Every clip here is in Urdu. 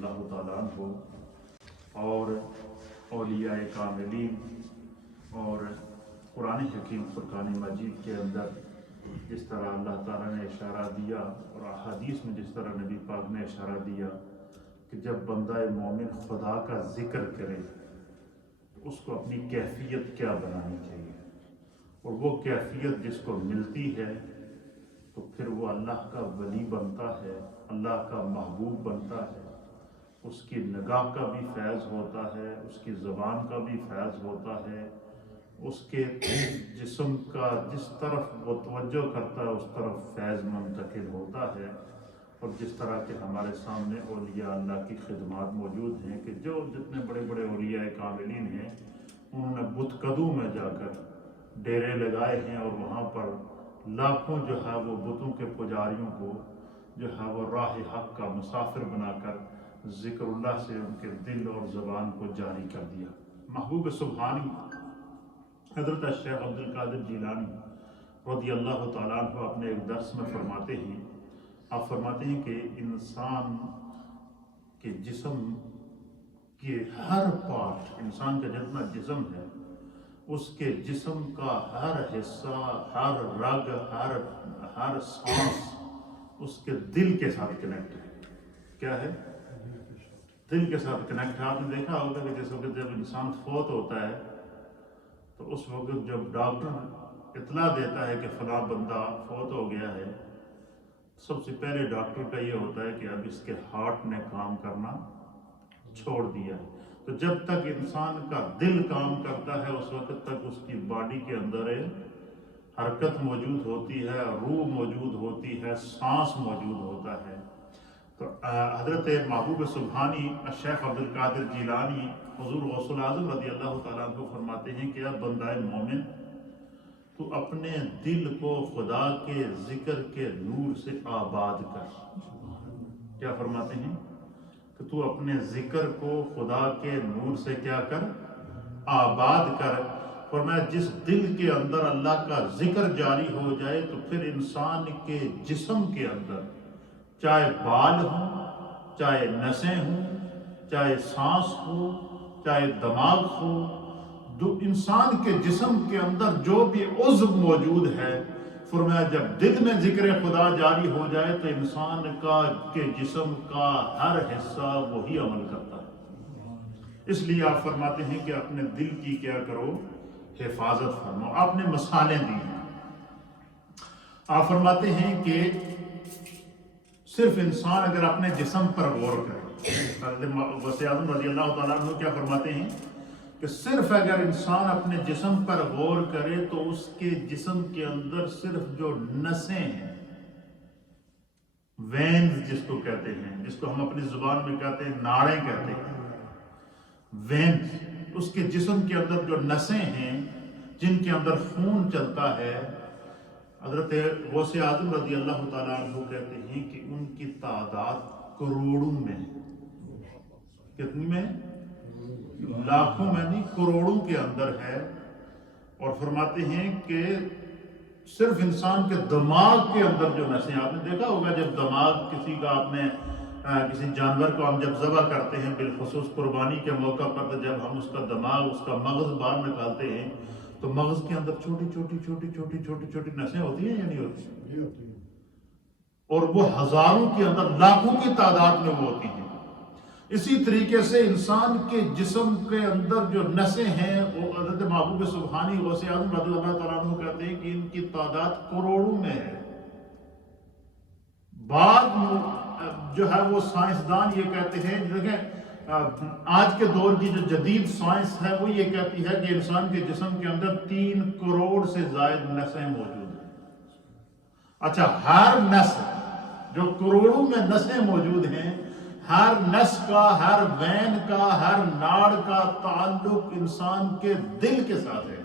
اللہ تعالیٰ عنہ اور اولیاء کاملین اور قرآن حکیم فرقان مجید کے اندر جس طرح اللہ تعالیٰ نے اشارہ دیا اور احادیث میں جس طرح نبی پاک نے اشارہ دیا کہ جب بندہ مومن خدا کا ذکر کرے تو اس کو اپنی کیفیت کیا بنانی چاہیے، اور وہ کیفیت جس کو ملتی ہے تو پھر وہ اللہ کا ولی بنتا ہے، اللہ کا محبوب بنتا ہے، اس کی نگاہ کا بھی فیض ہوتا ہے، اس کی زبان کا بھی فیض ہوتا ہے، اس کے جسم کا جس طرف وہ توجہ کرتا ہے اس طرف فیض منتقل ہوتا ہے۔ اور جس طرح کے ہمارے سامنے اولیاء اللہ کی خدمات موجود ہیں کہ جو جتنے بڑے بڑے اولیاء کاملین ہیں انہوں نے بت کدو میں جا کر ڈیرے لگائے ہیں اور وہاں پر لاکھوں جو ہے وہ بتوں کے پجاریوں کو جو ہے وہ راہ حق کا مسافر بنا کر ذکر اللہ سے ان کے دل اور زبان کو جاری کر دیا۔ محبوب سبحانی حضرت شیخ عبدالقادر جیلانی رضی اللہ تعالیٰ عنہ اپنے ایک درس میں فرماتے ہیں، آپ فرماتے ہیں کہ انسان کے جسم کے ہر پارٹ، انسان کا جتنا جسم ہے اس کے جسم کا ہر حصہ، ہر رگ، ہر سانس اس کے دل کے ساتھ کنیکٹ ہے۔ کیا ہے؟ دل کے ساتھ کنیکٹ ہے۔ آپ نے دیکھا ہوگا کہ جیسے کہ جب انسان فوت ہوتا ہے تو اس وقت جب ڈاکٹر اطلاع دیتا ہے کہ فلاں بندہ فوت ہو گیا ہے، سب سے پہلے ڈاکٹر کا یہ ہوتا ہے کہ اب اس کے ہارٹ نے کام کرنا چھوڑ دیا ہے۔ تو جب تک انسان کا دل کام کرتا ہے اس وقت تک اس کی باڈی کے اندر حرکت موجود ہوتی ہے، روح موجود ہوتی ہے، سانس موجود ہوتا ہے۔ تو حضرت محبوب سبحانی شیخ عبدالقادر جیلانی حضور غوث الاعظم رضی اللہ تعالیٰ عنہ فرماتے ہیں کہ اب بندہ مومن تو اپنے دل کو خدا کے ذکر کے نور سے آباد کر۔ کیا فرماتے ہیں؟ کہ تو اپنے ذکر کو خدا کے نور سے کیا کر؟ آباد کر۔ فرمایا جس دل کے اندر اللہ کا ذکر جاری ہو جائے تو پھر انسان کے جسم کے اندر چاہے بال ہوں، چاہے نسیں ہوں، چاہے سانس ہو، چاہے دماغ ہو، جو انسان کے جسم کے اندر جو بھی عضو موجود ہے، فرمایا جب دل میں ذکر خدا جاری ہو جائے تو انسان کے جسم کا ہر حصہ وہی عمل کرتا ہے۔ اس لیے آپ فرماتے ہیں کہ اپنے دل کی کیا کرو؟ حفاظت فرماؤ۔ آپ نے مثالیں دی ہیں۔ آپ فرماتے ہیں کہ صرف انسان اگر اپنے جسم پر غور کرے، حضرت غوث اعظم رضی اللہ تعالیٰ عنہ کیا فرماتے ہیں کہ صرف اگر انسان اپنے جسم پر غور کرے تو اس کے جسم کے اندر صرف جو نسیں ہیں، وینز جس کو کہتے ہیں، جس کو ہم اپنی زبان میں کہتے ہیں ناڑیں کہتے ہیں، وینز، اس کے جسم کے اندر جو نسیں ہیں جن کے اندر خون چلتا ہے، حضرت غوث اعظم رضی اللہ تعالیٰ عنہ کہتے ہیں کہ ان کی تعداد کروڑوں میں، کتنی میں؟ لاکھوں میں نہیں، کروڑوں کے اندر ہے۔ اور فرماتے ہیں کہ صرف انسان کے دماغ کے اندر جو نسیں، آپ نے دیکھا ہوگا جب دماغ کسی کا، آپ نے کسی جانور کو ہم جب ذبح کرتے ہیں بالخصوص قربانی کے موقع پر، تو جب ہم اس کا دماغ، اس کا مغز باہر نکالتے ہیں تو مغز کے اندر چھوٹی چھوٹی نسیں ہوتی ہیں یا نہیں ہوتی؟ اور وہ ہزاروں کے اندر، لاکھوں کی تعداد میں وہ ہوتی ہیں۔ اسی طریقے سے انسان کے جسم کے اندر جو نسیں ہیں وہ حضرت محبوب سبحانی غوث اعظم رضی اللہ تعالیٰ عنہ کہتے ہیں کہ ان کی تعداد کروڑوں میں ہے۔ بعض جو ہے وہ سائنسدان یہ کہتے ہیں، دیکھیں آج کے دور کی جو جدید سائنس ہے وہ یہ کہتی ہے کہ انسان کے جسم کے اندر 3 کروڑ سے زائد نسیں موجود ہیں۔ اچھا، ہر نس، جو کروڑوں میں نسیں موجود ہیں، ہر نس کا، ہر وین کا، ہر ناڑ کا تعلق انسان کے دل کے ساتھ ہے،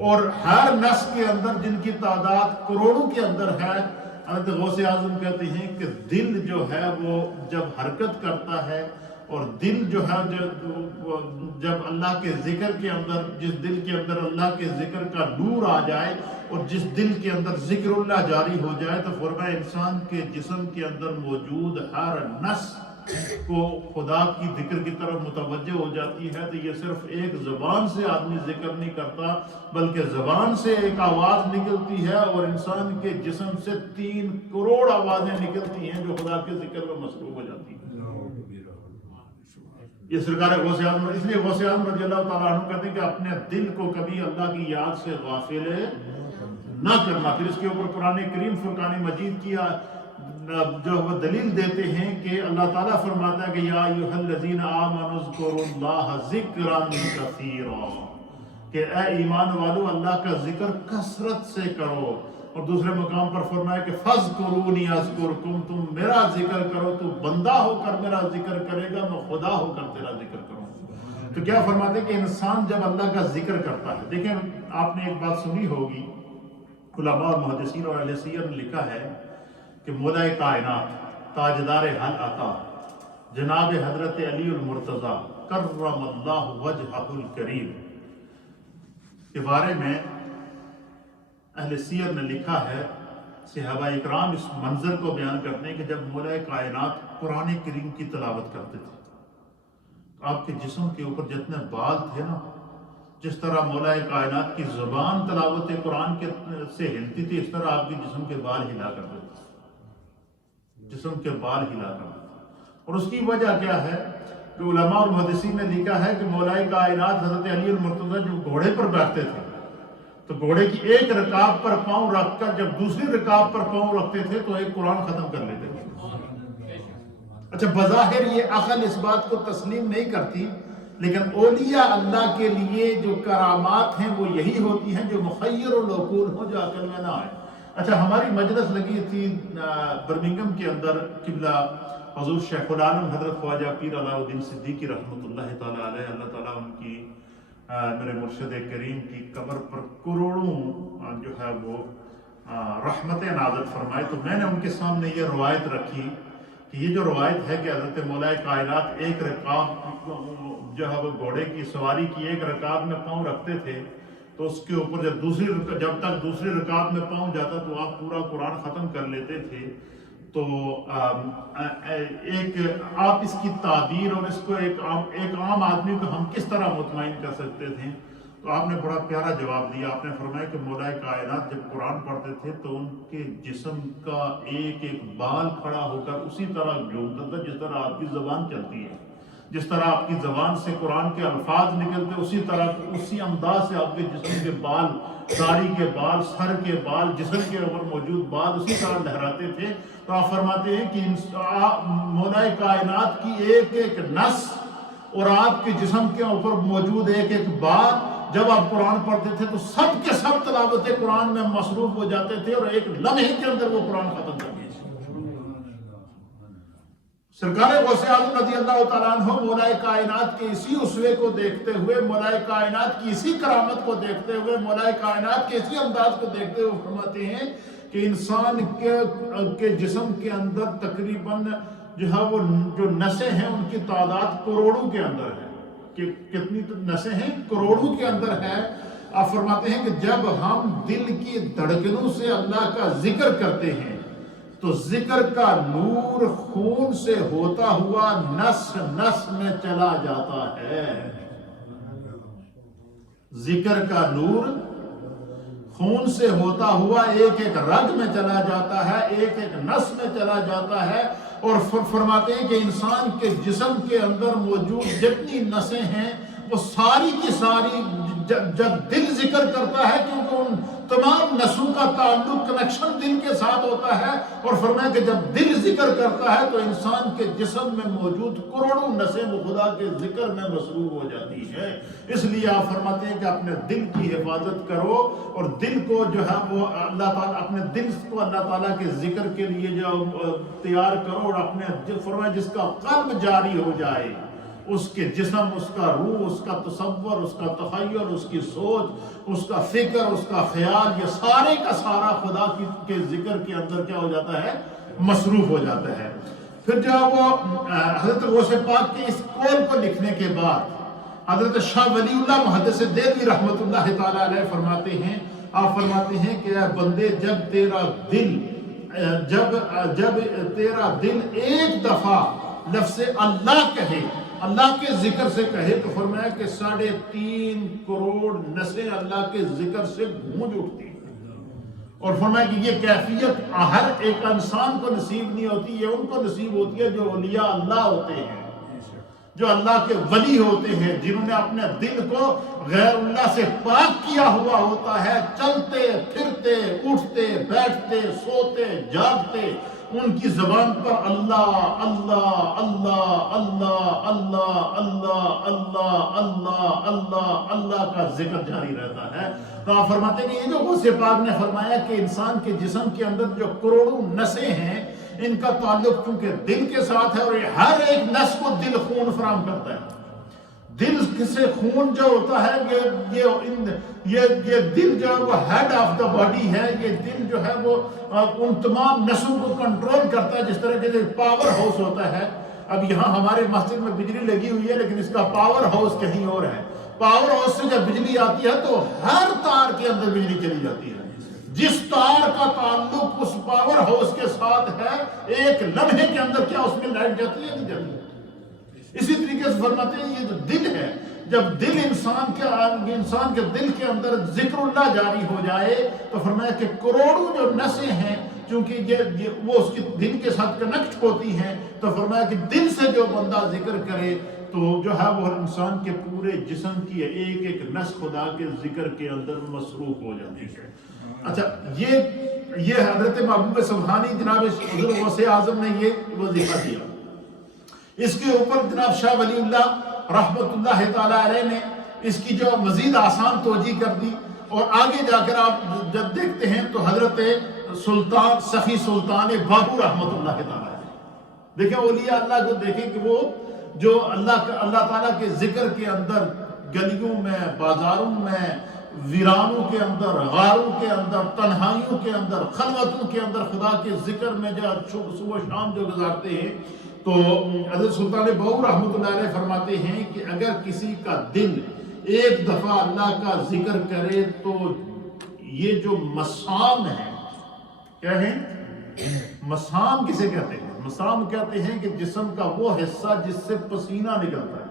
اور ہر نس کے اندر جن کی تعداد کروڑوں کے اندر ہے، حضرت غوث اعظم کہتے ہیں کہ دل جو ہے وہ جب حرکت کرتا ہے، اور دل جو ہے جب اللہ کے ذکر کے اندر، جس دل کے اندر اللہ کے ذکر کا نور آ جائے اور جس دل کے اندر ذکر اللہ جاری ہو جائے تو فرمایا انسان کے جسم کے اندر موجود ہر نس، کو خدا کی ذکر کی طرف متوجہ ہو جاتی ہے تو یہ صرف ایک زبان سے آدمی ذکر نہیں کرتا، بلکہ زبان سے ایک آواز نکلتی ہے اور انسان کے جسم سے 3 کروڑ آوازیں نکلتی ہیں جو خدا کے ذکر میں مصروف ہو جاتی ہیں۔ یہ سرکار غوث اعظم، اس لیے غوث اعظم رضی اللہ تعالیٰ عنہ کہتے ہیں کہ اپنے دل کو کبھی اللہ کی یاد سے غافل نہ کرنا۔ پھر اس کے اوپر قرآن کریم فرقان مجید کی جو وہ دلیل دیتے ہیں کہ اللہ تعالیٰ فرماتا ہے کہ یا ایھا الذین آمنوا اذکروا اللہ ذکرا کثیرا، کہ اے ایمان والو اللہ کا ذکر کثرت سے کرو۔ اور دوسرے مقام پر فرمایا کہ فاذکرونی اذکرکم، تم میرا ذکر کرو، تو بندہ ہو کر میرا ذکر کرے گا، میں خدا ہو کر تیرا ذکر کروں۔ تو کیا فرماتے ہیں کہ انسان جب اللہ کا ذکر کرتا ہے، دیکھیں آپ نے ایک بات سنی ہوگی، علماء اور محدثین اور اہل سیر نے لکھا ہے کہ مولا کائنات تاجدار حل عطا جناب حضرت علی المرتضی کرم اللہ وجہہ الکریم کے بارے میں اہل سیر نے لکھا ہے، صحابہ اکرام اس منظر کو بیان کرتے ہیں کہ جب مولا کائنات قرآن کریم کی تلاوت کرتے تھے تو آپ کے جسم کے اوپر جتنے بال تھے نا، جس طرح مولا کائنات کی زبان تلاوت قرآن کے سے ہلتی تھی، اس طرح آپ کے جسم کے بال ہلا کرتے تھے، جسم کے بال ہلا کرتے تھے۔ اور اس کی وجہ کیا ہے کہ علماء اور محدثین نے لکھا ہے کہ مولا کائنات حضرت علی المرتضی جو گھوڑے پر بیٹھتے تھے تو گھوڑے کی ایک رکاب پر پاؤں رکھ کر جب دوسری رکاب پر پاؤں رکھتے تھے تو ایک قرآن ختم کر لیتے تھے۔ اچھا بظاہر یہ عقل اس بات کو تسلیم نہیں کرتی، لیکن اولیاء اللہ کے لیے جو کرامات ہیں وہ یہی ہوتی ہیں جو مخیر العقول ہوں، جو عقل میں نہ آئے۔ اچھا ہماری مجلس لگی تھی برمنگم کے اندر، قبلہ حضور شیخ العالم حضرت خواجہ پیر علاء الدین صدیقی رحمۃ اللہ تعالیٰ علیہ، اللہ تعالیٰ ان کی میرے مرشد کریم کی قبر پر کروڑوں جو ہے وہ رحمتیں نازل فرمائے۔ تو میں نے ان کے سامنے یہ روایت رکھی کہ یہ جو روایت ہے کہ حضرت مولا کائنات ایک رکاب جو ہے وہ گھوڑے کی سواری کی ایک رکاب میں پاؤں رکھتے تھے تو اس کے اوپر جب تک دوسری رکاب میں پاؤں جاتا تو آپ پورا قرآن ختم کر لیتے تھے۔ تو ایک آپ اس کی تعبیر اور اس کو ایک عام آدمی کو ہم کس طرح مطمئن کر سکتے تھے؟ تو آپ نے بڑا پیارا جواب دیا، آپ نے فرمایا کہ مولا کائنات جب قرآن پڑھتے تھے تو ان کے جسم کا ایک ایک بال کھڑا ہو کر اسی طرح جھومتا تھا جس طرح آپ کی زبان چلتی ہے، جس طرح آپ کی زبان سے قرآن کے الفاظ نکلتے اسی طرح اسی انداز سے آپ کے جسم کے بال، داڑھی کے بال، سر کے بال، جسم کے اوپر موجود بال اسی طرح لہراتے تھے۔ تو آپ فرماتے ہیں کہ مولا کائنات کی ایک ایک نس اور آپ کے جسم کے اوپر موجود ایک ایک بال جب آپ قرآن پڑھتے تھے تو سب کے سب تلاوت قرآن میں مصروف ہو جاتے تھے اور ایک لمحے کے اندر وہ قرآن ختم کر دیے۔ سرکار غوث اعظم رضی اللہ تعالیٰ عنہ مولا کائنات کے اسی اسوے کو دیکھتے ہوئے، مولا کائنات کی اسی کرامت کو دیکھتے ہوئے، مولا کائنات کے اسی انداز کو دیکھتے ہوئے فرماتے ہیں کہ انسان کے جسم کے اندر تقریباً جو ہے وہ جو نسیں ہیں ان کی تعداد کروڑوں کے اندر ہے۔ کہ کتنی نسیں ہیں؟ کروڑوں کے اندر ہے۔ آپ فرماتے ہیں کہ جب ہم دل کی دھڑکنوں سے اللہ کا ذکر کرتے ہیں تو ذکر کا نور خون سے ہوتا ہوا نس نس میں چلا جاتا ہے۔ ذکر کا نور خون سے ہوتا ہوا ایک ایک رگ میں چلا جاتا ہے، ایک ایک نس میں چلا جاتا ہے۔ اور فرماتے ہیں کہ انسان کے جسم کے اندر موجود جتنی نسیں ہیں وہ ساری کی ساری جب دل ذکر کرتا ہے، کیونکہ ان تمام نسوں کا تعلق کنیکشن دل کے ساتھ ہوتا ہے، اور فرمایا کہ جب دل ذکر کرتا ہے تو انسان کے جسم میں موجود کروڑوں نسیں وہ خدا کے ذکر میں مصروف ہو جاتی ہے۔ اس لیے آپ فرماتے ہیں کہ اپنے دل کی حفاظت کرو اور دل کو جو ہے وہ اللہ تعالیٰ، اپنے دل کو اللہ تعالیٰ کے ذکر کے لیے جو تیار کرو، اور اپنے فرمایا جس کا قلب جاری ہو جائے اس کے جسم، اس کا روح، اس کا تصور، اس کا تخیل، اس کی سوچ، اس کا فکر، اس کا خیال، یہ سارے کا سارا خدا کے ذکر کے اندر کیا ہو جاتا ہے؟ مصروف ہو جاتا ہے۔ پھر جب وہ حضرت غوث پاک کے اس قول کو لکھنے کے بعد حضرت شاہ ولی اللہ محدث دہلوی رحمۃ اللہ تعالیٰ علیہ فرماتے ہیں، آپ فرماتے ہیں کہ اے بندے جب تیرا دل ایک دفعہ لفظ اللہ کہے، اللہ کے ذکر سے کہے، تو فرمایا کہ 3.5 کروڑ نسیں اللہ کے ذکر سے گونج اٹھتی ہیں۔ اور فرمایا کہ یہ کیفیت ہر ایک انسان کو نصیب نہیں ہوتی، یہ ان کو نصیب ہوتی ہے جو اولیاء اللہ ہوتے ہیں، جو اللہ کے ولی ہوتے ہیں، جنہوں نے اپنے دل کو غیر اللہ سے پاک کیا ہوا ہوتا ہے۔ چلتے پھرتے اٹھتے بیٹھتے سوتے جاگتے ان کی زبان پر اللہ اللہ اللہ اللہ اللہ اللہ اللہ اللہ اللہ اللہ کا ذکر جاری رہتا ہے۔ تو آپ فرماتے ہیں کہ یہ جو غوث پاک نے فرمایا کہ انسان کے جسم کے اندر جو کروڑوں نسیں ہیں، ان کا تعلق چونکہ دل کے ساتھ ہے، اور یہ ہر ایک نس کو دل خون فراہم کرتا ہے۔ دل سے خون جو ہوتا ہے یہ دل جو ہے وہ ہیڈ آف دا باڈی ہے، یہ دل جو ہے وہ ان تمام نسوں کو کنٹرول کرتا ہے، جس طرح کے پاور ہاؤس ہوتا ہے۔ اب یہاں ہمارے مسجد میں بجلی لگی ہوئی ہے، لیکن اس کا پاور ہاؤس کہیں اور ہے۔ پاور ہاؤس سے جب بجلی آتی ہے تو ہر تار کے اندر بجلی چلی جاتی ہے۔ جس تار کا تعلق اس پاور ہاؤس کے ساتھ ہے، ایک لمحے کے اندر کیا اس میں لائٹ جاتی ہے؟ نہیں جاتی ہے۔ اسی طریقے سے فرماتے ہیں یہ جو دل ہے، جب دل انسان کے دل کے اندر ذکر اللہ جاری ہو جائے تو فرمایا کہ کروڑوں جو نسیں ہیں، چونکہ وہ اس کے دل کے ساتھ کنیکٹ ہوتی ہیں، تو فرمایا کہ دل سے جو بندہ ذکر کرے تو جو ہے وہ انسان کے پورے جسم کی ایک ایک نس خدا کے ذکر کے اندر مصروف ہو جاتی ہے۔ اچھا، یہ حضرت محبوب سبحانی جناب حضور غوث اعظم نے یہ وظیفہ دیا۔ اس کے اوپر جناب شاہ ولی اللہ رحمت اللہ تعالی علیہ نے اس کی جو مزید آسان توجیہ کر دی، اور آگے جا کر آپ جب دیکھتے ہیں تو حضرت سلطان سخی سلطان باہو رحمت اللہ تعالی علیہ، دیکھیں اولیاء اللہ کو دیکھیں کہ وہ جو اللہ تعالیٰ کے ذکر کے اندر گلیوں میں، بازاروں میں، ویرانوں کے اندر، غاروں کے اندر، تنہائیوں کے اندر، خلوتوں کے اندر خدا کے ذکر میں جو صبح و شام جو گزارتے ہیں، تو حضرت سلطان باہو رحمت اللہ علیہ فرماتے ہیں کہ اگر کسی کا دل ایک دفعہ اللہ کا ذکر کرے تو یہ جو مسام ہے، کیا ہے مسام کسے کہتے ہیں؟ مسام کہتے ہیں کہ جسم کا وہ حصہ جس سے پسینہ نکلتا ہے۔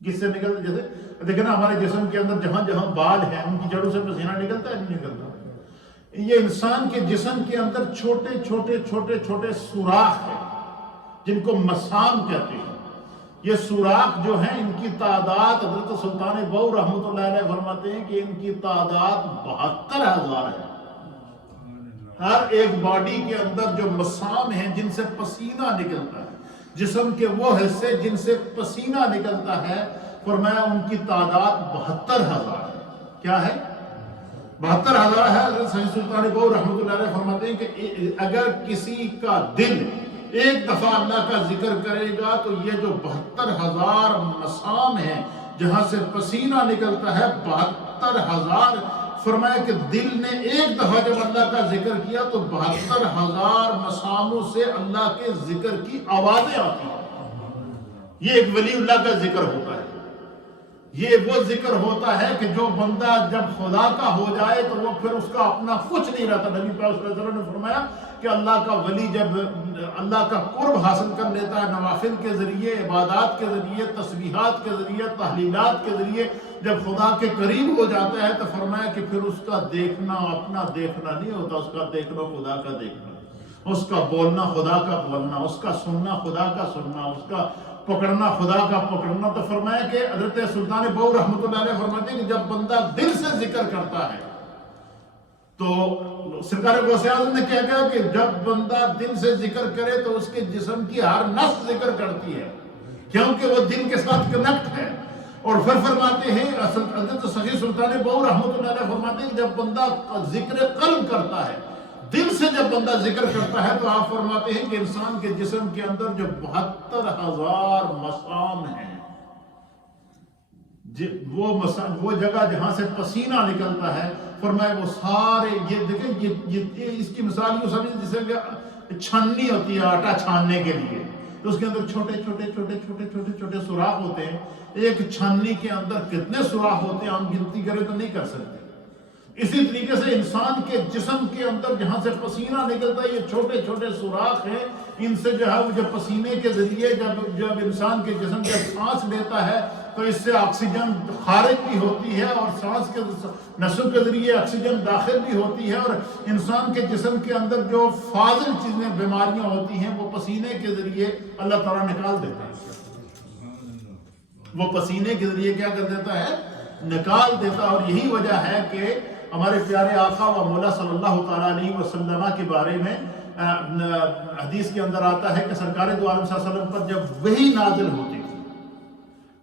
کس سے نکلتا ہے؟ جیسے دیکھیں نا ہمارے جسم کے اندر جہاں جہاں بال ہیں ان کی جڑوں سے پسینہ نکلتا ہے، نہیں نکلتا؟ یہ انسان کے جسم کے اندر چھوٹے چھوٹے چھوٹے چھوٹے سوراخ ہیں جن کو مسام کہتے ہیں۔ یہ سوراخ جو ہیں ان کی تعداد حضرت سلطان باہو رحمت اللہ علیہ فرماتے ہیں کہ ان کی تعداد 72,000 ہے۔ ہر ایک باڈی کے اندر جو مسام ہیں جن سے پسینہ نکلتا ہے، جسم کے وہ حصے جن سے پسینہ نکلتا ہے، فرمایا ان کی تعداد 72,000 ہے۔ کیا ہے؟ 72,000 ہے۔ حضرت سید سلطان باہو رحمت اللہ علیہ فرماتے ہیں کہ اگر کسی کا دل ایک دفعہ اللہ کا ذکر کرے گا تو یہ جو 72,000 مسام ہیں جہاں سے پسینہ نکلتا ہے، 72,000، فرمایا کہ دل نے ایک دفعہ جب اللہ کا ذکر کیا تو 72,000 مساموں سے اللہ کے ذکر کی آوازیں آتی ہیں۔ یہ ایک ولی اللہ کا ذکر ہوتا ہے۔ یہ وہ ذکر ہوتا ہے کہ جو بندہ جب خدا کا ہو جائے تو وہ پھر اس کا اپنا کچھ نہیں رہتا۔ نبی پاک صلی اللہ علیہ وسلم نے فرمایا کہ اللہ کا ولی جب اللہ کا قرب حاصل کر لیتا ہے نوافل کے ذریعے، عبادات کے ذریعے، تسبیحات کے ذریعے، تحلیلات کے ذریعے، جب خدا کے قریب ہو جاتا ہے تو فرمایا کہ پھر اس کا دیکھنا اپنا دیکھنا نہیں ہوتا، اس کا دیکھنا خدا کا دیکھنا، اس کا بولنا خدا کا بولنا، اس کا سننا خدا کا سننا، اس کا پکڑنا خدا کا پکڑنا۔ تو فرمایا کہ حضرت سلطان باہو رحمت اللہ علیہ فرماتے ہیں کہ جب بندہ دل سے ذکر کرتا ہے تو سرکار غوث اعظم نے کیا کہا کہ جب بندہ دل سے ذکر کرے تو اس کے جسم کی ہر نس ذکر کرتی ہے، کیونکہ وہ دل کے ساتھ کنیکٹ ہے۔ اور پھر فرماتے ہیں حضرت سخی سلطان باہو رحمت اللہ علیہ فرماتے ہیں کہ جب بندہ ذکر قلب کرتا ہے، دل سے جب بندہ ذکر کرتا ہے تو آپ فرماتے ہیں کہ انسان کے جسم کے اندر جو 72,000 مسام ہیں، وہ جگہ جہاں سے پسینہ نکلتا ہے، فرمایا وہ سارے، یہ دیکھیں یہ اس کی مثال یوں سمجھیں جیسے کہ چھننی ہوتی ہے آٹا چھاننے کے لیے، تو اس کے اندر چھوٹے چھوٹے چھوٹے چھوٹے چھوٹے چھوٹے سوراخ ہوتے ہیں۔ ایک چھننی کے اندر کتنے سوراخ ہوتے ہیں ہم گنتی کریں تو نہیں کر سکتے۔ اسی طریقے سے انسان کے جسم کے اندر جہاں سے پسینہ نکلتا ہے یہ چھوٹے چھوٹے سوراخ ہیں، ان سے جو ہے وہ جب پسینے کے ذریعے جب انسان کے جسم جب سانس لیتا ہے تو اس سے آکسیجن خارج بھی ہوتی ہے اور سانس کے نسوں کے ذریعے آکسیجن داخل بھی ہوتی ہے، اور انسان کے جسم کے اندر جو فاضل چیزیں بیماریاں ہوتی ہیں وہ پسینے کے ذریعے اللہ تعالیٰ نکال دیتا ہے، وہ پسینے کے ذریعے کیا کر دیتا ہے؟ نکال دیتا ہے۔ اور یہی وجہ ہے کہ ہمارے پیارے آقا و مولا صلی اللہ تعالیٰ علیہ وسلم کے بارے میں حدیث کے اندر آتا ہے کہ سرکار دو عالم صلی اللہ علیہ وسلم پر جب وحی نازل ہوتی تھی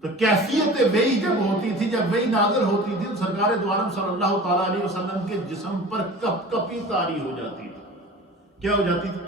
تو کیفیت وحی جب ہوتی تھی، جب وحی نازل ہوتی تھی تو سرکار دو عالم صلی اللہ تعالیٰ علیہ وسلم کے جسم پر کپ کپی طاری ہو جاتی تھی۔ کیا ہو جاتی تھی؟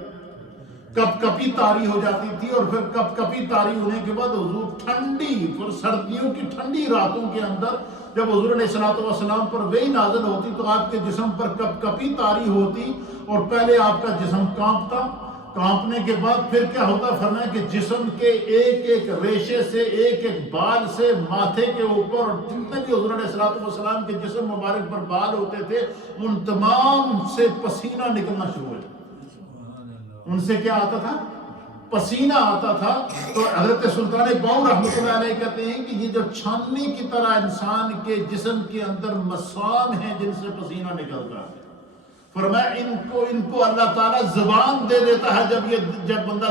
کپ کپی طاری ہو جاتی تھی، اور پھر کپ کپی طاری ہونے کے بعد حضور ٹھنڈی پھر سردیوں کی ٹھنڈی راتوں کے اندر جب حضور علیہ الصلوۃ والسلام پر وحی نازل ہوتی تو آپ کے جسم پر کپ کپی طاری ہوتی، اور پہلے آپ کا جسم کانپتا، کانپنے کے بعد پھر کیا ہوتا؟ فرمایا کہ جسم کے ایک ایک ریشے سے، ایک ایک بال سے، ماتھے کے اوپر جتنے بھی حضور علیہ الصلوۃ والسلام کے جسم مبارک پر بال ہوتے تھے ان تمام سے پسینہ نکلنا شروع ہو جاتا، ان سے کیا آتا تھا؟ پسینہ آتا تھا۔ تو حضرت سلطان باؤ رحمۃ اللہ علیہ کہتے ہیں کہ یہ جو چھاننی کی طرح انسان کے جسم کے اندر مسام ہیں جن سے پسینہ نکلتا ہے، فرمایا ان کو اللہ تعالیٰ زبان دے دیتا ہے جب بندہ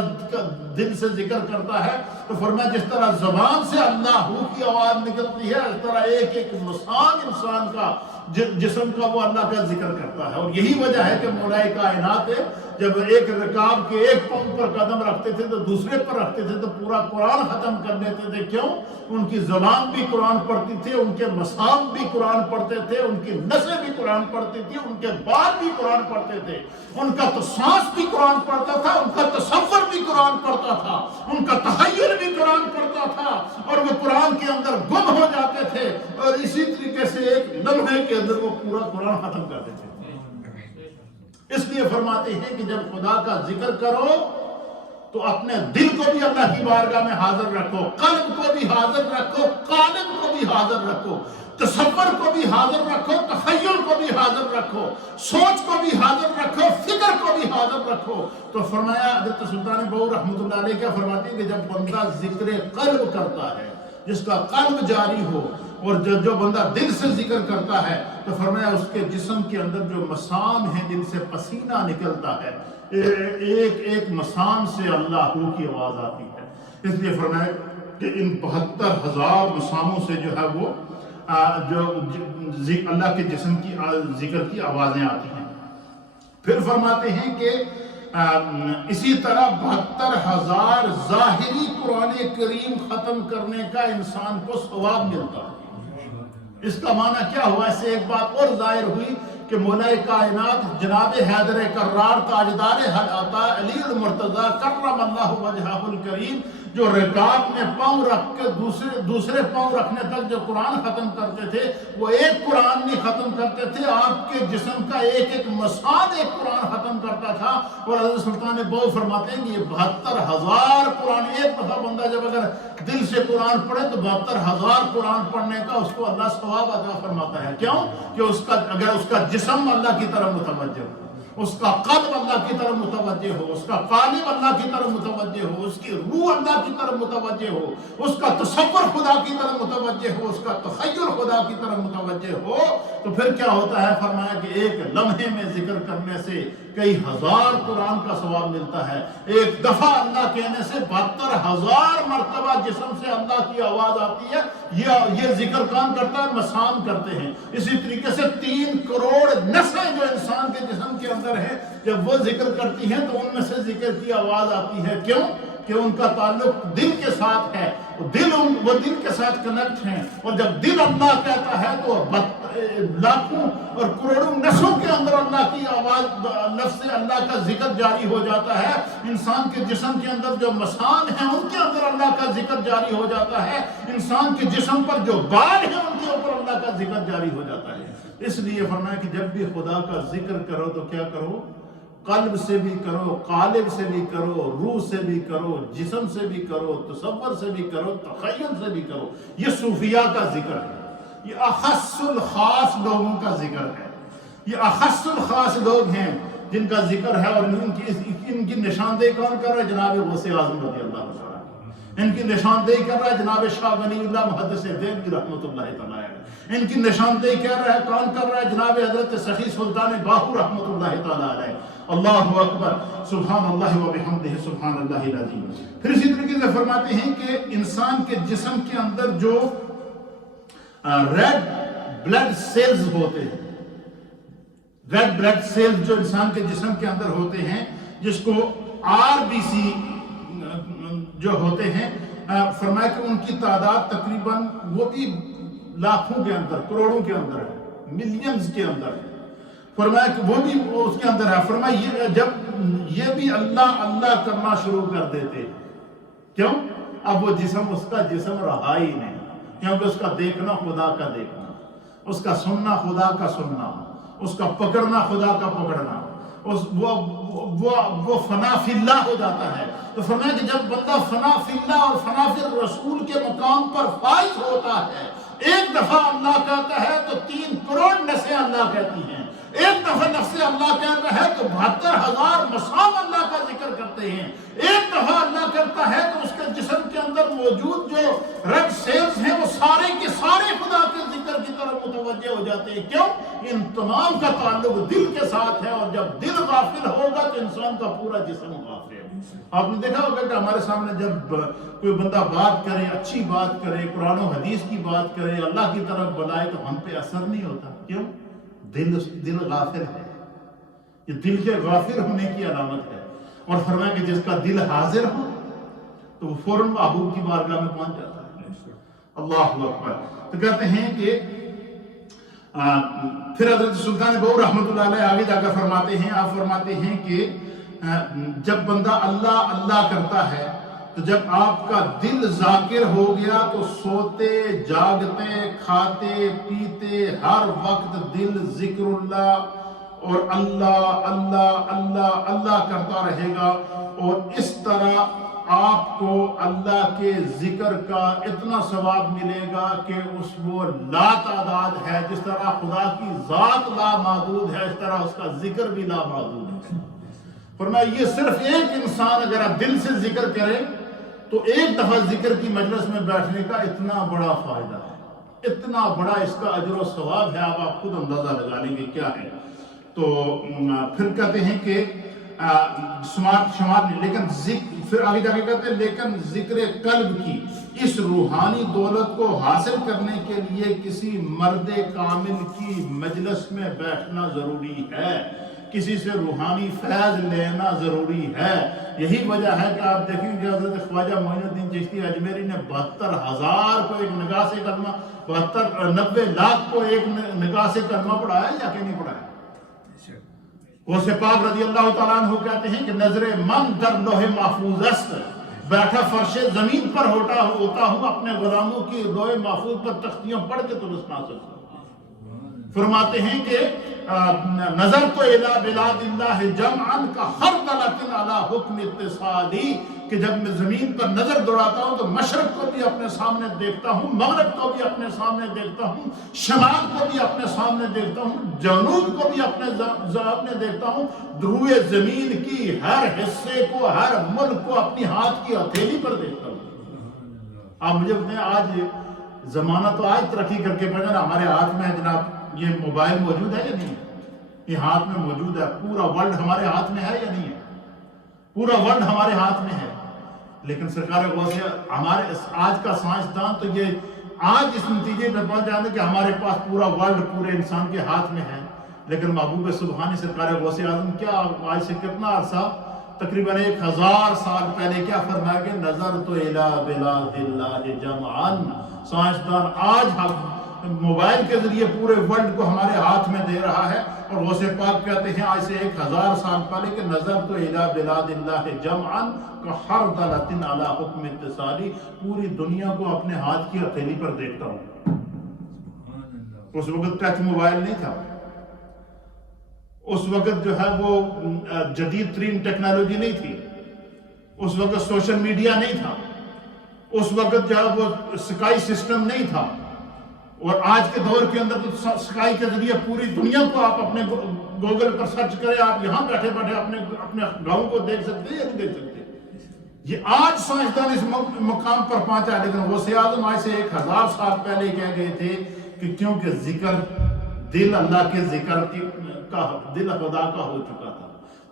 دل سے ذکر کرتا ہے، تو فرمایا جس طرح زبان سے اللہ کی آواز نکلتی ہے اس طرح ایک ایک مسام انسان کا جسم کا وہ اللہ کا ذکر کرتا ہے۔ اور یہی وجہ ہے کہ مولائے کائنات جب ایک رکاب کے ایک پاؤں پر قدم رکھتے تھے تو دوسرے پر رکھتے تھے تو پورا قرآن ختم کر لیتے تھے۔ کیوں؟ ان کی زبان بھی قرآن پڑھتی تھی، ان کے مسام بھی قرآن پڑھتے تھے، ان کی نسیں بھی قرآن پڑھتی تھی، ان کے بال بھی قرآن پڑھتے تھے، ان کا سانس بھی قرآن پڑھتا تھا، ان کا تصور بھی قرآن پڑھتا تھا، ان کا تخیل بھی قرآن پڑھتا تھا، اور وہ قرآن کے اندر گم ہو جاتے تھے، اور اسی طریقے سے ایک لمحے کے اندر وہ پورا قرآن ختم کر دیتے تھے۔ اس لیے فرماتے ہیں کہ جب خدا کا ذکر کرو تو اپنے دل کو بھی اللہ کی بارگاہ میں حاضر رکھو، قلب کو بھی حاضر رکھو، قالب کو بھی حاضر رکھو، تصور کو بھی حاضر رکھو، تخیل کو بھی حاضر رکھو، سوچ کو بھی حاضر رکھو، فکر کو بھی حاضر رکھو۔ تو فرمایا حضرت سلطان باؤ رحمۃ اللہ علیہ کیا فرماتے ہیں کہ جب بندہ ذکر قلب کرتا ہے، جس کا قلب جاری ہو، اور جو بندہ دل سے ذکر کرتا ہے تو فرمایا اس کے جسم کے اندر جو مسام ہیں جن سے پسینہ نکلتا ہے، ایک ایک مسام سے اللہ کی آواز آتی ہے۔ اس لیے فرمایا کہ ان 72,000 مساموں سے جو ہے وہ جو اللہ کے جسم کی ذکر کی آوازیں آتی ہیں۔ پھر فرماتے ہیں کہ اسی طرح 72,000 ظاہری قرآن کریم ختم کرنے کا انسان کو ثواب ملتا ہے۔ اس کا معنی کیا ہوا؟ اس سے ایک بات اور ظاہر ہوئی کہ مولائے کائنات جناب حیدر کرار تاجدار عطا علی المرتضی کرم اللہ وجہہ الکریم جو رکاب میں پاؤں رکھ کے دوسرے پاؤں رکھنے تک جو قرآن ختم کرتے تھے وہ ایک قرآن نہیں ختم کرتے تھے، آپ کے جسم کا ایک ایک مسام ایک قرآن ختم کرتا تھا۔ اور حضرت سلطان باؤ فرماتے ہیں کہ یہ 72,000 قرآن ایک دفعہ بندہ جب اگر دل سے قرآن پڑھے تو 72,000 قرآن پڑھنے کا اس کو اللہ ثواب عطا فرماتا ہے۔ کیوں؟ کہ اگر اس کا جسم اللہ کی طرف متوجہ ہو، اس کا قلب اللہ کی طرف متوجہ ہو، اس کا قالب اللہ کی طرف متوجہ ہو، اس کی روح اللہ کی طرف متوجہ ہو، اس کا تصور خدا کی طرف متوجہ ہو، اس کا تخیل خدا کی طرف متوجہ ہو، تو پھر کیا ہوتا ہے؟ فرمایا کہ ایک لمحے میں ذکر کرنے سے کئی ہزار قرآن کا ثواب ملتا ہے۔ ایک دفعہ اللہ کہنے سے 72,000 مرتبہ جسم سے اللہ کی آواز آتی ہے۔ یہ ذکر کام کرتا ہے، مسام کرتے ہیں۔ اسی طریقے سے 3 کروڑ نسیں جو انسان کے جسم کے اندر ہیں جب وہ ذکر کرتی ہیں تو ان میں سے ذکر کی آواز آتی ہے۔ کیوں؟ کہ ان کا تعلق دل کے ساتھ ہے، وہ دل کے ساتھ کنیکٹ ہیں، اور جب دل اللہ کہتا ہے تو لاکھوں اور کروڑوں نسوں کے اندر اللہ کی آواز، لفظ اللہ کا ذکر جاری ہو جاتا ہے۔ انسان کے جسم کے اندر جو مسام ہیں ان کے اندر اللہ کا ذکر جاری ہو جاتا ہے، انسان کے جسم پر جو بال ہیں ان کے اوپر اللہ کا ذکر جاری ہو جاتا ہے۔ اس لیے فرمایا کہ جب بھی خدا کا ذکر کرو تو کیا کرو؟ قلب سے بھی کرو، قالب سے بھی کرو، روح سے بھی کرو، جسم سے بھی کرو، تصور سے بھی کرو، تخیل سے بھی کرو۔ یہ صوفیاء کا ذکر ہے، یہ اخص الخاص لوگوں کا ذکر ہے، یہ اخص الخاص لوگ ہیں۔ جن کا ذکر ہے اور ان کی نشاندہی کون کر رہا ہے؟ جناب غوث اعظم رضی اللہ عنہ۔ ان کی نشاندہی کر رہا ہے جناب شاہ ولی اللہ محدث دہلوی رحمۃ اللہ تعالیٰ علیہ۔ ان کی نشاندہی کر رہا ہے کون کر رہا ہے؟ جناب حضرت سخی سلطان باہو رحمۃ اللہ تعالیٰ علیہ۔ اللہ اکبر، سبحان اللہ و بحمدہ، سبحان اللہ العظیم۔ پھر اسی طریقے سے فرماتے ہیں کہ انسان کے جسم کے اندر جو ریڈ بلڈ سیلز ہوتے ہیں، ریڈ بلڈ سیلز جو انسان کے جسم کے اندر ہوتے ہیں، جس کو RBC جو ہوتے ہیں، فرمایا کہ ان کی تعداد تقریباً وہ بھی لاکھوں کے اندر، کروڑوں کے اندر ہے، ملینز کے اندر ہے۔ فرمایا کہ وہ بھی اس کے اندر ہے۔ فرمایا جب یہ بھی اللہ اللہ کرنا شروع کر دیتے، کیوں؟ اب وہ جسم اس کا جسم رہا ہی نہیں، کیونکہ اس کا دیکھنا خدا کا دیکھنا، اس کا سننا خدا کا سننا، اس کا پکڑنا خدا کا پکڑنا، وہ فنا فی اللہ ہو جاتا ہے۔ تو فرمایا کہ جب بندہ فنا فی اللہ اور فنا فی الرسول کے مقام پر فائز ہوتا ہے، ایک دفعہ اللہ کہتا ہے تو 3 کروڑ نفسیں اللہ کہتی ہیں، ایک دفعہ نفس اللہ کہتا ہے تو 72,000 مسام اللہ کا ذکر کرتے ہیں، ایک دفعہ اللہ کرتا ہے تو اس کے جسم کے اندر موجود جو ریڈ سیلز ہیں وہ سارے کے سارے خدا کے ذکر کی طرف متوجہ ہو جاتے ہیں۔ کیوں؟ ان تمام کا تعلق دل کے ساتھ ہے، اور جب دل غافل ہوگا تو انسان کا پورا جسم غافل ہے۔ آپ نے دیکھا ہوگا کہ ہمارے سامنے جب کوئی بندہ بات کرے، اچھی بات کرے، قرآن و حدیث کی بات کرے، اللہ کی طرف بلائے، تو ہم پہ اثر نہیں ہوتا۔ کیوں؟ دل غافل ہے، یہ دل کے غافل ہونے کی علامت ہے۔ اور فرمایا کہ جس کا دل حاضر ہو تو وہ فوراً محبوب کی بارگاہ میں پہنچ جاتا ہے۔ اللہ اکبر۔ تو کہتے ہیں کہ پھر حضرت سلطان باہو رحمۃ اللہ علیہ آگے جا کر فرماتے ہیں، آپ فرماتے ہیں کہ جب بندہ اللہ اللہ کرتا ہے تو جب آپ کا دل ذاکر ہو گیا تو سوتے جاگتے کھاتے پیتے ہر وقت دل ذکر اللہ اور اللہ اللہ اللہ اللہ کرتا رہے گا، اور اس طرح آپ کو اللہ کے ذکر کا اتنا ثواب ملے گا کہ وہ لا تعداد ہے۔ جس طرح خدا کی ذات لا محدود ہے، اس طرح اس کا ذکر بھی لا محدود ہے۔ فرمایا یہ صرف ایک انسان اگر دل سے ذکر کرے تو ایک دفعہ ذکر کی مجلس میں بیٹھنے کا اتنا بڑا فائدہ ہے، اتنا بڑا اس کا اجر و ثواب ہے، آپ خود اندازہ لگا لیں گے کیا ہے۔ تو پھر کہتے ہیں کہ شمار نہیں، لیکن پھر آگے جا کے کہتے ہیں لیکن ذکر قلب کی اس روحانی دولت کو حاصل کرنے کے لیے کسی مرد کامل کی مجلس میں بیٹھنا ضروری ہے، کسی سے روحانی فیض لینا ضروری ہے۔ یہی وجہ ہے کہ آپ دیکھیں کہ حضرت خواجہ معین الدین چشتی اجمیری نے 72,000 کو ایک نگاہ سے کلمہ 90 لاکھ کو ایک نگاہ سے کلمہ پڑھایا یا کہ نہیں پڑھایا؟ غوث پاک رضی اللہ تعالیٰ عنہ کہتے ہیں کہ نظر من در لوح محفوظ است، بیٹھا فرش زمین پر ہوتا ہوں، اپنے غلاموں کی لوح محفوظ پر تختیاں پڑھ کے درست نہ سکتا۔ فرماتے ہیں کہ نظر تو الی بلاد اللہ جمعا کا ہر طلعت علی حکم اتصالی، کہ جب میں زمین پر نظر دوڑاتا ہوں تو مشرق کو بھی اپنے سامنے دیکھتا ہوں، مغرب کو بھی اپنے سامنے دیکھتا ہوں، شمال کو بھی اپنے سامنے دیکھتا ہوں، جنوب کو بھی اپنے سامنے دیکھتا ہوں، روئے زمین کی ہر حصے کو، ہر ملک کو اپنی ہاتھ کی ہتھیلی پر دیکھتا ہوں۔ آپ مجھے بتائیں آج زمانہ تو آج ترقی کر کے پہنچا نا، ہمارے ہاتھ میں ہے جناب یہ موبائل موجود ہے یا نہیں ہے؟ یہ ہاتھ میں موجود ہے، پورا ورلڈ ہمارے ہاتھ میں ہے یا نہیں ہے؟ پورا ورلڈ ہمارے ہاتھ میں ہے، لیکن سرکار غوثیہ ہمارے آج کا سائنسدان تو یہ آج اس نتیجے پہ پہنچ جاتے کہ ہمارے پاس پورا ورلڈ پورے انسان کے ہاتھ میں ہے، لیکن محبوب سبحانی سرکار غوث اعظم کیا آج سے کتنا عرصہ، تقریباً 1000 سال پہلے کیا فرمایا کہ نظر تو الی بلاد اللہ جمعا، سائنسدان آج موبائل کے ذریعے پورے ورلڈ کو ہمارے ہاتھ میں دے رہا ہے، اور غوث پاک کہتے ہیں آج سے 1000 سال پہلے کہ نظر تو الی بلاد اللہ جمعا کا ہر طلعت علی حکم اتصالی، پوری دنیا کو اپنے ہاتھ کی ہتھیلی پر دیکھتا ہوں۔ اس وقت ٹچ موبائل نہیں تھا، اس وقت جو ہے وہ جدید ترین ٹیکنالوجی نہیں تھی، اس وقت سوشل میڈیا نہیں تھا، اس وقت جو ہے وہ اسکائی سسٹم نہیں تھا، اور آج کے دور کے اندر تو اسکائی کے ذریعے پوری دنیا کو آپ اپنے گوگل پر سرچ کریں، آپ یہاں بیٹھے بیٹھے اپنے گاؤں کو دیکھ سکتے ہیں یا نہیں دیکھ سکتے؟ یہ آج سائنسدان اس مقام پر پہنچا ہے، لیکن غوث اعظم آج سے 1000 سال پہلے کہہ گئے تھے کہ کیونکہ ذکر دل اللہ کے ذکر کا دل خدا کا ہو چکا تھا،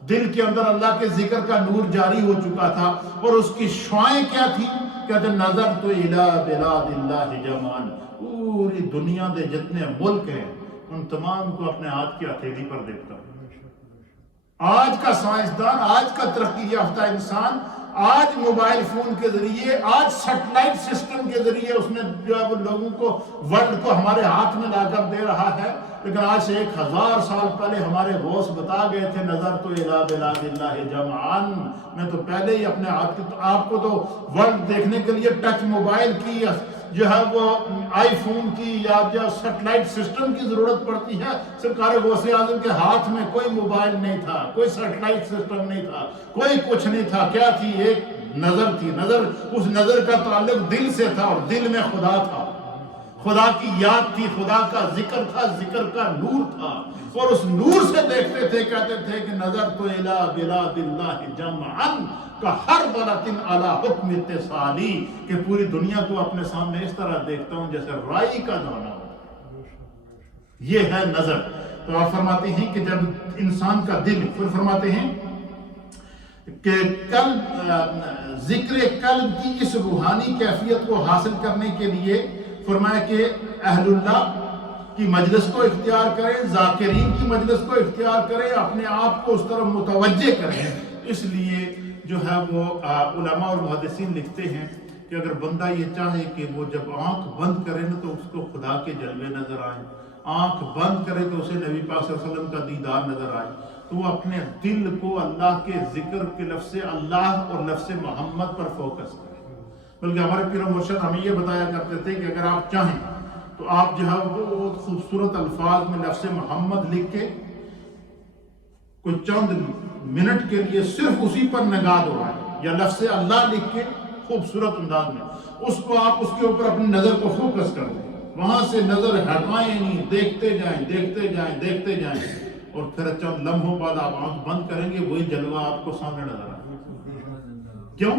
دل کے اندر اللہ کے ذکر کا نور جاری ہو چکا تھا، اور اس کی شعائیں کیا تھی؟ کہتے نظر تو الی بلاد اللہ جمعاً، پوری دنیا دے جتنے ملک ہیں ان تمام کو اپنے ہاتھ کی ہتھیلی پر دیکھتا ہوں۔ آج کا سائنسدان، آج کا ترقی یافتہ انسان، آج موبائل فون کے ذریعے، آج سیٹلائٹ سسٹم کے ذریعے اس نے جو ہے وہ لوگوں کو، ورلڈ کو ہمارے ہاتھ میں لا کر دے رہا ہے، لیکن آج سے 1000 سال پہلے ہمارے غوث بتا گئے تھے نظر تو الی بلاد اللہ جمعاً، میں تو پہلے ہی اپنے ہاتھ کی، تو آپ کو تو ورلڈ دیکھنے کے لیے ٹچ موبائل کی جو ہے وہ آئی فون کی یا جو سیٹلائٹ سسٹم کی ضرورت پڑتی ہے۔ سرکار غوث اعظم کے ہاتھ میں کوئی موبائل نہیں تھا، کوئی سیٹلائٹ سسٹم نہیں تھا، کوئی کچھ نہیں تھا، کیا تھی؟ ایک نظر تھی، نظر، اس نظر کا تعلق دل سے تھا، اور دل میں خدا تھا، خدا کی یاد تھی، خدا کا ذکر تھا، ذکر کا نور تھا، اور اس نور سے دیکھتے تھے، کہتے تھے کہ نظر تو الی بلاد اللہ جمعاً کا ہر بلاتن علی حکم اتصالی، کہ پوری دنیا کو اپنے سامنے اس طرح دیکھتا ہوں جیسے رائی کا دانہ ہو۔ یہ ہے نظر۔ تو آپ فرماتے ہیں کہ جب انسان کا دل، پھر فرماتے ہیں کہ ذکر قلب کی اس روحانی کیفیت کو حاصل کرنے کے لیے فرمایا کہ اہل اللہ کی مجلس کو اختیار کریں، ذاکرین کی مجلس کو اختیار کریں، اپنے آپ کو اس طرف متوجہ کریں۔ اس لیے جو ہے وہ علماء اور محدثین لکھتے ہیں کہ اگر بندہ یہ چاہے کہ وہ جب آنکھ بند کرے نا تو اس کو خدا کے جلوے نظر آئیں، آنکھ بند کرے تو اسے نبی پاک صلی اللہ علیہ وسلم کا دیدار نظر آئے، تو وہ اپنے دل کو اللہ کے ذکر کے لفظ اللہ اور لفظ محمد پر فوکس کرے۔ بلکہ ہمارے پیر و مرشد ہمیں یہ بتایا کرتے تھے کہ اگر آپ چاہیں تو آپ جو ہے وہ خوبصورت الفاظ میں لفظ محمد لکھ کے کوئی چند منٹ کے لیے صرف اسی پر نگاہ دوڑائیں، یا لفظ اللہ لکھ کے خوبصورت انداز میں اس کو آپ اس کے اوپر اپنی نظر کو فوکس کر دیں، وہاں سے نظر ہٹائیں نہیں، دیکھتے جائیں دیکھتے جائیں دیکھتے جائیں، اور پھر چند لمحوں بعد آپ آنکھ بند کریں گے، وہی جلوہ آپ کو سامنے نظر آئے گا۔ کیوں؟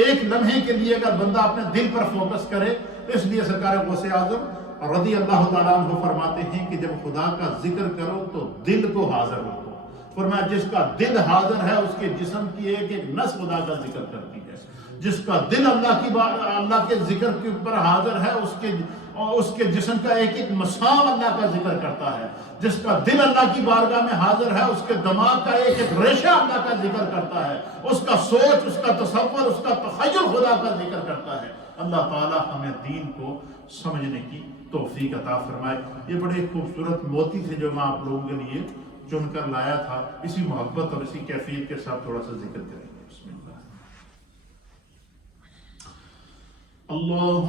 ایک لمحے کے لیے اگر بندہ اپنے دل پر فوکس کرے، اس لیے سرکار غوث اعظم رضی اللہ تعالیٰ عنہ فرماتے ہیں کہ جب خدا کا ذکر کرو تو دل کو حاضر رکھو۔ فرمایا جس کا دل حاضر ہے اس کے جسم کی ایک ایک نس خدا کا ذکر کرتی ہے، جس کا دل اللہ کے ذکر کے اوپر حاضر ہے اس کے جسم کا ایک ایک مسام اللہ کا ذکر کرتا ہے، جس کا دل اللہ کی بارگاہ میں حاضر ہے اس کے دماغ کا ایک ایک ریشہ اللہ کا ذکر کرتا ہے، اس کا سوچ، اس کا تصور، اس کا تخیل خدا کا ذکر کرتا ہے۔ اللہ تعالیٰ ہمیں دین کو سمجھنے کی توفیق عطا فرمائے۔ یہ بڑے خوبصورت موتی تھے جو میں آپ لوگوں کے لیے چن کر لایا تھا، اسی محبت اور اسی کیفیت کے ساتھ تھوڑا سا ذکر کریں گے۔ بسم اللہ۔ اللہ